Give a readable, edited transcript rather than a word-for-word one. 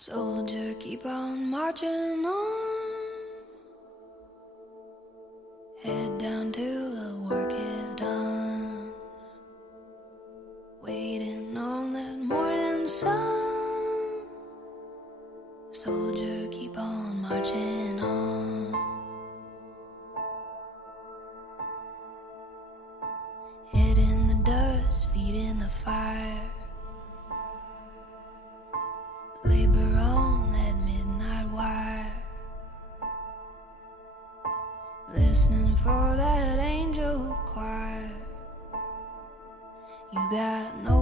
Soldier, keep on marching on. Head down till the work is done. Waiting on that morning sun. Soldier, keep on marching on. Head in the dust, feet in the fire. Labor on that midnight wire. Listening for that angel choir. You got no